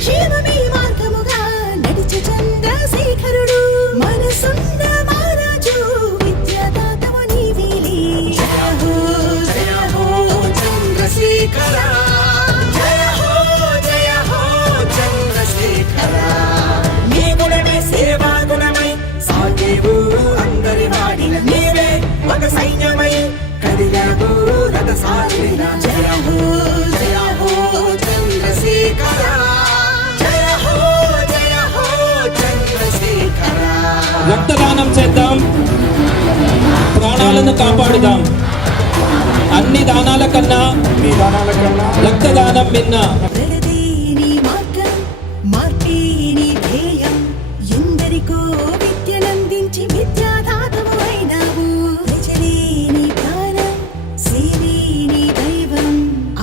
క్షేమమే మార్గముగా నడిచే చంద్రశేఖరుడు మనసున్న మహారాజు విద్యాదాతవు నీవేలే. జయ హో చంద్రశేఖర, జయ హో చంద్రశేఖర. నీ గుణమే సేవా గుణమై సాగేవు అందరి వాడిన నీవే ఒక సైన్యమై కదిలావు రథసారిన. జయ హో చంద్రశేఖర, జయ హో చంద్రశేఖర. రక్తదానం చేద్దాం, ప్రాణాలను కాపాడుదాం. అన్ని దానాల కన్నా రక్తదానం మిన్న. వెలదే నీ మార్గం, మార్పే నీ ధ్యేయం. ఎందరికో విద్యనందించి విద్యాదాతవు అయినావు. ప్రజలే నీ ప్రాణం, సేవే నీ దైవం.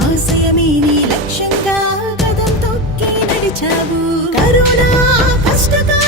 ఆశయమే నీ లక్ష్యంగా కదం తొక్కి నడిచావు. కరోనా కష్టకాలం